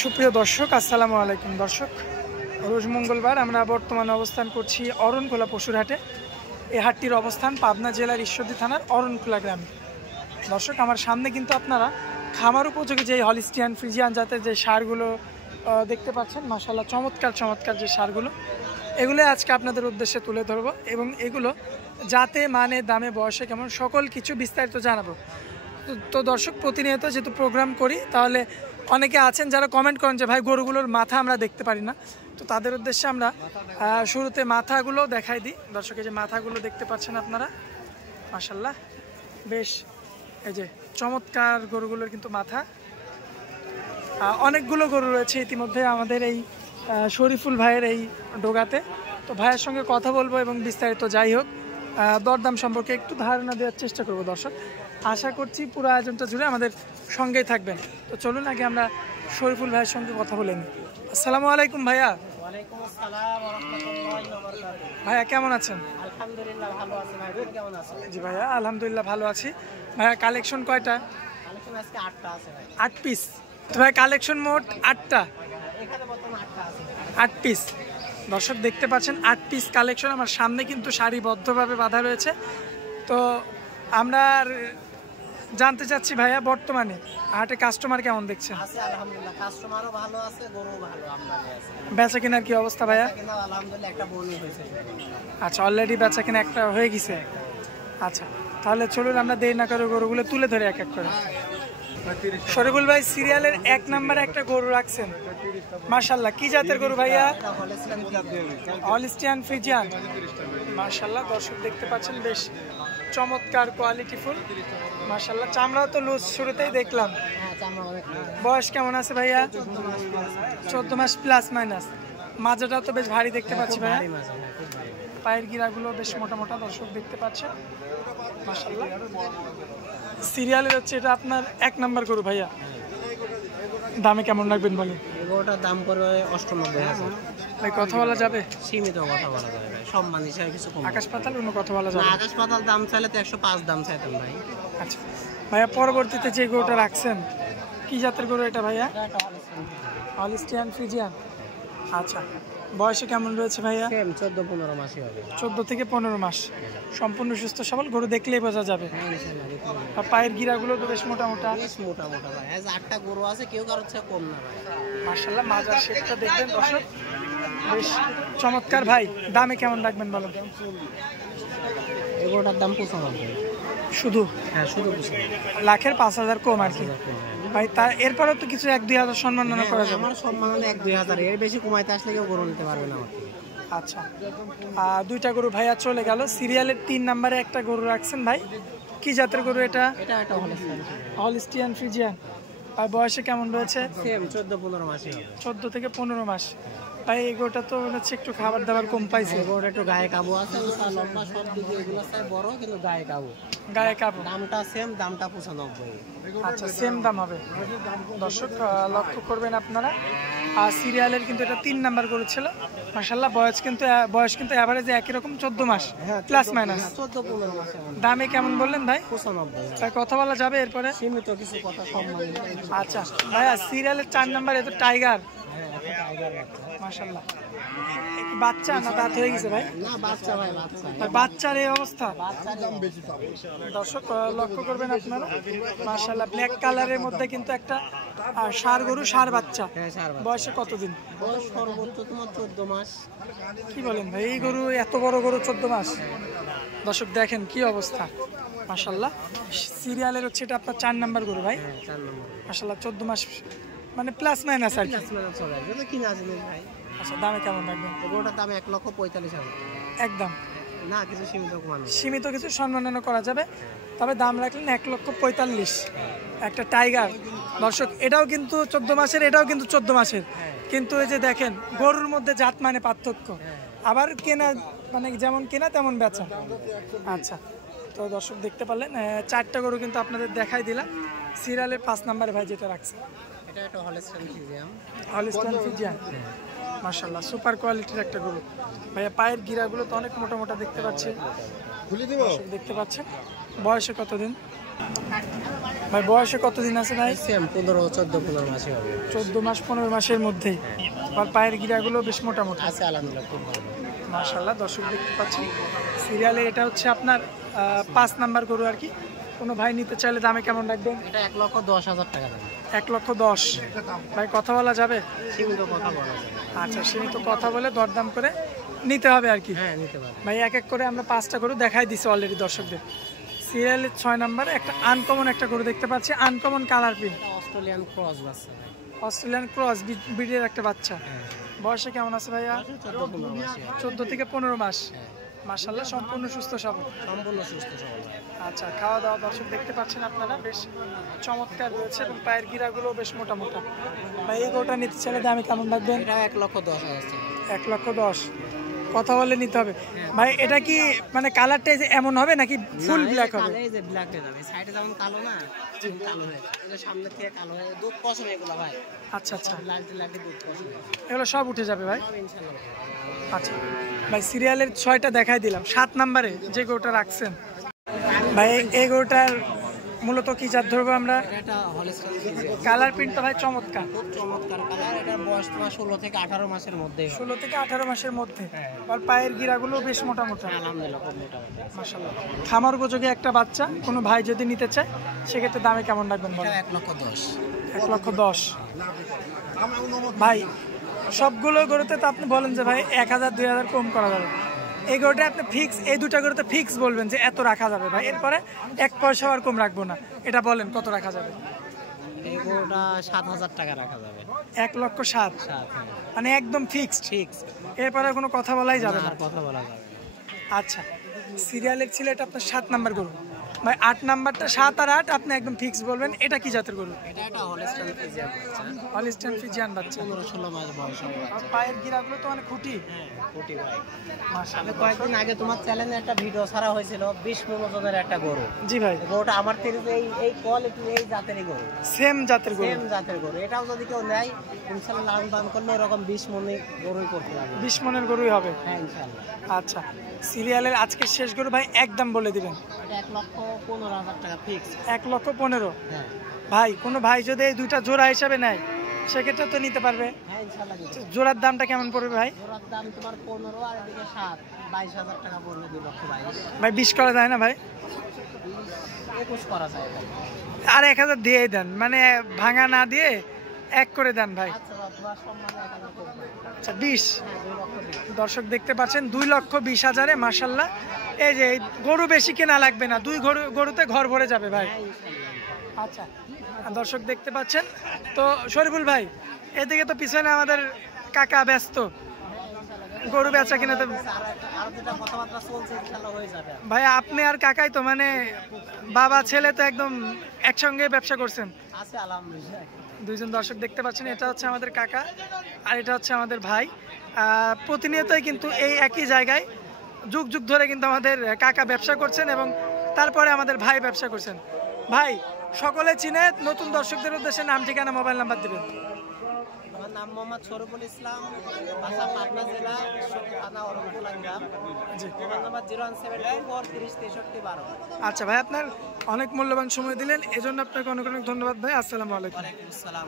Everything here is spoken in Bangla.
সুপ্রিয় দর্শক, আসসালামু আলাইকুম। দর্শক, রোজ মঙ্গলবার আমরা বর্তমানে অবস্থান করছি অরণখোলা পশুর হাটে। এই হাটটির অবস্থান পাবনা জেলার ঈশ্বরদী থানার অরণখোলা গ্রামে। দর্শক, আমার সামনে কিন্তু আপনারা খামার উপযোগী যে হলিস্টিয়ান ফ্রিজিয়ান জাতের যে সারগুলো দেখতে পাচ্ছেন, মাশাআল্লাহ চমৎকার চমৎকার যে সারগুলো, এগুলো আজকে আপনাদের উদ্দেশ্যে তুলে ধরবো এবং এগুলো জাতে মানে দামে বয়সে কেমন সকল কিছু বিস্তারিত জানাবো। তো দর্শক, প্রতিনিয়ত যেহেতু প্রোগ্রাম করি, তাহলে অনেকে আছেন যারা কমেন্ট করেন যে ভাই গরুগুলোর মাথা আমরা দেখতে পারি না। তো তাদের উদ্দেশ্যে আমরা শুরুতে মাথাগুলো দেখাই দিই। দর্শক, এই যে মাথাগুলো দেখতে পাচ্ছেন আপনারা, মাশাআল্লাহ বেশ এই যে চমৎকার গরুগুলোর কিন্তু মাথা। অনেকগুলো গরু রয়েছে ইতিমধ্যে আমাদের এই শরীফুল ভাইয়ের এই ডোগাতে। তো ভাইয়ের সঙ্গে কথা বলবো এবং বিস্তারিত যাই হোক দরদাম সম্পর্কে একটু ধারণা দেওয়ার চেষ্টা করব। দর্শক, আশা করছি পুরো আয়োজনটা জুড়ে আমাদের সঙ্গেই থাকবেন। তো চলুন আগে আমরা শরীফুল ভাইয়ের সঙ্গে কথা বলে নিই। আসসালামু আলাইকুম ভাইয়া। ওয়ালাইকুম আসসালাম ওয়া রাহমাতুল্লাহি ওয়া বারাকাতুহু। ভাইয়া কেমন আছেন? আলহামদুলিল্লাহ ভালো আছি ভাই, তুমি কেমন আছো? জি ভাইয়া, আলহামদুলিল্লাহ ভালো আছি। ভাইয়া কালেকশন কয়টা? কালেকশন আজকে 8টা আছে ভাই। 8 পিস। তো ভাই কালেকশন মোট 8টা? এখানে বর্তমানে 8টা আছে। 8 পিস। দর্শক দেখতে পাচ্ছেন 8 পিস কালেকশন আমার সামনে কিন্তু সারিবদ্ধভাবে বাঁধা রয়েছে। তো আমরা জানতে চাচ্ছি ভাইয়া, বর্তমানে হাটে কাস্টমার কেমন দেখছেন? আছে আলহামদুলিল্লাহ, কাস্টমারও ভালো আছে, গরুও ভালো আমদানি আছে। বেচা কেনার কি অবস্থা ভাইয়া? কিন্তু আলহামদুলিল্লাহ একটা বনি হয়েছে। আচ্ছা, অলরেডি বেচা কেনা একটা হয়ে গেছে। আচ্ছা, তাহলে চলুন আমরা দেরি না করে গরুগুলো তুলে ধরে এক এক করে। শরীফুল ভাই, সিরিয়ালের 1 নম্বরে একটা গরু রাখছেন, মাশাআল্লাহ কি জাতের গরু ভাইয়া? Holstein Friesian. মাশাআল্লাহ দর্শক দেখতে পাচ্ছেন, বেশ চমৎকার কোয়ালিটিফুল, মাশাআল্লাহ। চামড়াও তো লুজ শুরুতেই দেখলাম। হ্যাঁ, চামড়া অনেক। বয়স কেমন আছে ভাইয়া? 14 মাস প্লাস মাইনাস। মাজাটাও তো বেশ ভারী দেখতে পাচ্ছি ভাইয়া। পায়ের গিরাগুলো বেশ মোটা মোটা দর্শক দেখতে পাচ্ছেন, মাশাআল্লাহ। সিরিয়ালের হচ্ছে এটা আপনার 1 নাম্বার গরু ভাইয়া। দামে কেমন রাখবেন বলেন? এগুলোটার দাম পড়বে 98,000। ভাই কথা বলা যাবে? সীমিত কথা বলা যাবে ভাই, সম্মান হিসাবে কিছু কম। আকাশ পাতাল কোনো কথা বলা যাবে? আকাশ পাতাল দাম চাইলে তো 105 দাম চাইতাম ভাই। আচ্ছা ভাইয়া, পরবর্তীতে যে গরুটা রাখছেন কি জাতের গরু এটা ভাইয়া? Holstein Friesian. আচ্ছা, বয়সে কেমন রয়েছে ভাইয়া? 14-15 মাসই হবে। 14 থেকে 15 মাস। সম্পূর্ণ সুস্থ সবল, গরু দেখলেই বোঝা যাবে। আর পায়ের গিরাগুলো তো বেশ মোটা মোটা। বেশ মোটা মোটা ভাই, আজ 8টা গরু আছে, কেউ কারোর চেয়ে কম না ভাই। মাশাআল্লাহ, মাজার শেপটা দেখবেন দর্শক, বেশ চমৎকার। ভাই দামে কেমন রাখবেন বলো? এই গরুটার দাম 95। শুধু? হ্যাঁ, শুধু 95। লাখের 5,000 কম আর কি ভাই। তা এরপরেও তো কিছু 1-2 হাজার সম্মাননা করা যাবে। আমার সম্মান 1-2 হাজার, এর বেশি কমাইতে আসলে কেউ গরু নিতে পারবে না। আচ্ছা, 2টা গরু ভাইয়া চলে গেল। সিরিয়ালের 3 নম্বরে একটা গরু রাখছেন ভাই, কি জাতের গরু এটা? এটা একটা হলিস্টিয়ান ফ্রিজিয়ান। আর বয়সে কেমন রয়েছে? সেম 14-15 মাসই হবে। 14 থেকে 15 মাস। ভাই এই গরুটা তো হচ্ছে একটু খাবার দাবার কম পাইছে। গরুটা একটু গায়ে কাবু আছে, লম্বা সব দিকে এগুলো চাই বড়, কিন্তু গায়ে কাবু। গায়ে কাবু। দামটা সেম, দামটা 95। আচ্ছা, সেম দাম হবে। দর্শক লক্ষ্য করবেন আপনারা। আর সিরিয়ালের কিন্তু এটা 3 নাম্বার গরু ছিল, মাশাআল্লাহ। বয়স কিন্তু এভারেজে একই রকম 14 মাস প্লাস মাইনাস। 14-15 মাস। দামে কেমন বললেন ভাই? 95। তাই কথা বলা যাবে এরপরে? সীমিত কিছু কথা, সম্মান। আচ্ছা ভাইয়া, সিরিয়ালের 4 নাম্বার এত টাইগার, মাশাআল্লাহ। বাচ্চা না দাঁত হয়ে গেছে ভাই? না, বাচ্চা ভাই, বাচ্চা। বাচ্চার এই অবস্থা। বাচ্চার দাম বেশি পাবে। দর্শক লক্ষ্য করবেন আপনারা, মাশাআল্লাহ ব্ল্যাক কালারের মধ্যে কিন্তু একটা ষাঁড় গরু, ষাঁড় বাচ্চা। বয়সে কতদিন? বয়স সর্বোচ্চ তোমার 14 মাস। কি বলেন ভাই, এই গরু এত বড় গরু 14 মাস? দর্শক দেখেন কি অবস্থা, মাশাআল্লাহ। সিরিয়ালের হচ্ছে এটা আপনার 4 নাম্বার গরু ভাই। 4 নম্বর। মাশাআল্লাহ 14 মাস মানে প্লাস মাইনাস আর কি। কিনা আছে ভাই। আচ্ছা, দামে কেমন রাখবেন? এগুলোটার দাম 1,45,000। একদম না, কিছু সীমিত কমানো। সীমিত কিছু সম্মাননা করা যাবে, তবে দাম রাখলেন 1,45,000। একটা টাইগার। দর্শক এটাও কিন্তু 14 মাসের, এটাও কিন্তু 14 মাসের, কিন্তু এই যে দেখেন গরুর মধ্যে জাত মানে পার্থক্য। আবার কেনা মানে যেমন কেনা তেমন বেচা। আচ্ছা, তো দর্শক দেখতে পারলেন 4টা গরু কিন্তু আপনাদের দেখাই দিলাম। সিরিয়ালের 5 নম্বরে ভাই যেটা রাখছে, এটা একটা হলিস্টিয়ান ফ্রিজিয়ান। হলিস্টিয়ান ফ্রিজিয়ান, মাশাআল্লাহ সুপার কোয়ালিটির একটা গরু ভাইয়া। পায়ের গিরাগুলো তো অনেক মোটা মোটা দেখতে পাচ্ছি, দেখতে পাচ্ছেন। বয়সে কতদিন? ভাই বয়সে কতদিন আছে ভাই? সেম 15-14 মাসে হবে। 14 মাস 15 মাসের মধ্যেই। আর পায়ের গিরাগুলো বেশ মোটামুটি আছে আলহামদুলিল্লাহ, খুব ভালো। মাশাআল্লাহ, দর্শক দেখতে পাচ্ছেন সিরিয়ালে এটা হচ্ছে আপনার 5 নাম্বার গরু আর কি। কোনো ভাই নিতে চাইলে দামে কেমন রাখবেন? এটা 1,10,000 টাকা দাম। 1,10,000। ভাই কথা বলা যাবে? সীমিত কথা বলা যাবে। আচ্ছা, সীমিত কথা বলে দরদাম করে নিতে হবে আর কি। হ্যাঁ, নিতে পারবে। ভাই এক এক করে আমরা 5টা গরু দেখাই দিছি অলরেডি দর্শকদের। সিরিয়ালের 6 নাম্বার একটা আনকমন একটা গরু দেখতে পাচ্ছি, uncommon colour print, Australian cross বাচ্চা ভাই। অস্ট্রেলিয়ান ক্রস ব্রিডের একটা বাচ্চা। হ্যাঁ, বয়সে কেমন আছে ভাইয়া? 14-15 মাসে। 14 থেকে 15 মাস। হ্যাঁ, মাশাআল্লাহ, সম্পূর্ণ সুস্থ সবল। সম্পূর্ণ সুস্থ সবল ভাই। আচ্ছা, খাওয়া দাওয়া দর্শক দেখতে পাচ্ছেন আপনারা বেশ চমৎকার রয়েছে এবং পায়ের গিরাগুলো বেশ মোটা মোটা। ভাই এই গরুটা নিতে চাইলে দামে কেমন রাখবেন? এটা 1,10,000 টাকা। 1,10,000। কথা বলে নিতে হবে। ভাই এটা কি মানে কালারটা এমন হবে নাকি ফুল ব্ল্যাক হবে? এই যে ব্ল্যাক হয়ে যাবে, সাইডে যেমন কালো না, ঠিক কালো হয়ে যাবে। এটা সামনে থেকে কালো হয়ে দুধ পছন্দ এগুলো ভাই। আচ্ছা আচ্ছা, লালটি লালটি দুধ পছন্দ এগুলো সব উঠে যাবে ভাই? ইনশাআল্লাহ। আচ্ছা ভাই, সিরিয়ালের 6টা দেখাই দিলাম। 7 নাম্বারে যে গরুটা রাখছেন ভাই, এই গরুটার মূলত কি জাত ধরবো আমরা? এটা হলিস্টাইন ফ্রিজিয়ান। কালার প্রিন্ট তো ভাই চমৎকার, খুব চমৎকার কালার। এটার বয়স তোমার 16 থেকে 18 মাসের মধ্যে। 16 থেকে 18 মাসের মধ্যে। আর পায়ের গিরাগুলো বেশ মোটা মোটা। আলহামদুলিল্লাহ, খুব মোটামুটি। মাশাআল্লাহ, খামার উপযোগী একটা বাচ্চা। কোনো ভাই যদি নিতে চায় সেক্ষেত্রে দামে কেমন রাখবেন বলেন? এটা 1,10,000। 1,10,000। ভাই সবগুলো গরুতে তো আপনি বলেন যে ভাই 1,000-2,000 কম করা যাবে। এই গরুটা আপনি ফিক্স, এই দুটা গরুতে ফিক্স বলবেন যে এত রাখা যাবে ভাই, এরপরে 1 পয়সা আর কম রাখবো না। এটা বলেন কত রাখা যাবে? এই গরুটা 7,000 টাকা রাখা যাবে। 1,07,000 হ্যাঁ, মানে একদম ফিক্সড। ঠিক। এরপরে কোনো কথা বলাই যাবে না। আর কথা বলা যাবে না। আচ্ছা, সিরিয়ালের ছিল এটা আপনার 7 নাম্বার গরু। ভাই 8 নাম্বারটা, 7 আর 8 আপনি একদম ফিক্স বলবেন। এটা কি জাতের গরু? এটা একটা হলিস্টাইন ফ্রিজিয়ান বাচ্চা। হলিস্টাইন ফ্রিজিয়ান বাচ্চা। 15-16 মাস বয়স হবে আর বাচ্চা। পায়ের গিরাগুলো তো মানে খুঁটি। হ্যাঁ, কোটি ভাই। মাশাআল্লাহ। আমি কয়েকদিন আগে তোমার চ্যানেলে একটা ভিডিও ছাড়া হয়েছিল 20 মণ ওজনের একটা গরু। জি ভাই, এই গরুটা আমার থেকে এই কোয়ালিটি, এই জাতেরই গরু, সেম জাতের গরু। সেম জাতের গরু। এটাও যদি কেউ নেয় ইনশাআল্লাহ লালন পালন করলে এরকম 20 মণই গরুই করতে পারবে। 20 মনের গরুই হবে। হ্যাঁ, ইনশাআল্লাহ। আচ্ছা, সিরিয়ালের আজকের শেষ গরু ভাই একদম বলে দিবেন। এটা 1,15,000 টাকা ফিক্স। 1,15,000। হ্যাঁ, ভাই কোনো ভাই যদি এই দুইটা জোড়া হিসাবে নেয় সেক্ষেত্রে তো নিতে পারবে। হ্যাঁ, ইনশাআল্লাহ দিতে পারবে। জোড়ার দামটা কেমন পড়বে ভাই? জোড়ার দাম তোমার 15 আর এদিকে 7, 22,000 টাকা পড়বে। 2,22,000। ভাই 20 করা যায় না ভাই? 21 করা যায় ভাই। আর 1,000 দিয়েই দেন, মানে ভাঙা না দিয়ে 1 করে দেন ভাই। আচ্ছা, তোমার সম্মানে 1,000 করবে। আচ্ছা 20। হ্যাঁ, 2,20,000। দর্শক দেখতে পাচ্ছেন 2,20,000-এ মাশাআল্লাহ। এই যে এই গরু বেশি কেনা লাগবে না, গরুতে ঘর ভরে যাবে ভাই। হ্যাঁ, ইনশাআল্লাহ। আচ্ছা, আর দর্শক দেখতে পাচ্ছেন তো শরীফুল ভাই, এদিকে তো পিছনে আমাদের কাকা ব্যস্ত, গরু বেচা কিনা তো। আর যেটা কথাবার্তা চলছে ইনশাআল্লাহ হয়ে যাবে। ভাই আপনি আর কাকাই তো মানে বাবা ছেলে তো একদম একসঙ্গে ব্যবসা করছেন। আছে আলহামদুলিল্লাহ। দুইজন দর্শক দেখতে পাচ্ছেন, এটা হচ্ছে আমাদের কাকা আর এটা হচ্ছে আমাদের ভাই। প্রতিনিয়তই কিন্তু এই একই জায়গায় যুগ যুগ ধরে কিন্তু আমাদের কাকা ব্যবসা করছেন এবং তারপরে আমাদের ভাই ব্যবসা করছেন। ভাই সকলে চিনে, নতুন দর্শকদের উদ্দেশ্যে নাম, ঠিকানা, মোবাইল নাম্বার দিবেন। আমার নাম মোহাম্মদ শরীফুল ইসলাম, বাসা পাবনা জেলা, ঈশ্বরদী থানা, অরণখোলা গ্রাম। জি, মোবাইল নাম্বার 01724 30 63 12। আচ্ছা ভাই, আপনার অনেক মূল্যবান সময় দিলেন, এজন্য আপনাকে অনেক অনেক ধন্যবাদ ভাই। আসসালামু আলাইকুম। ওয়ালাইকুম আসসালাম।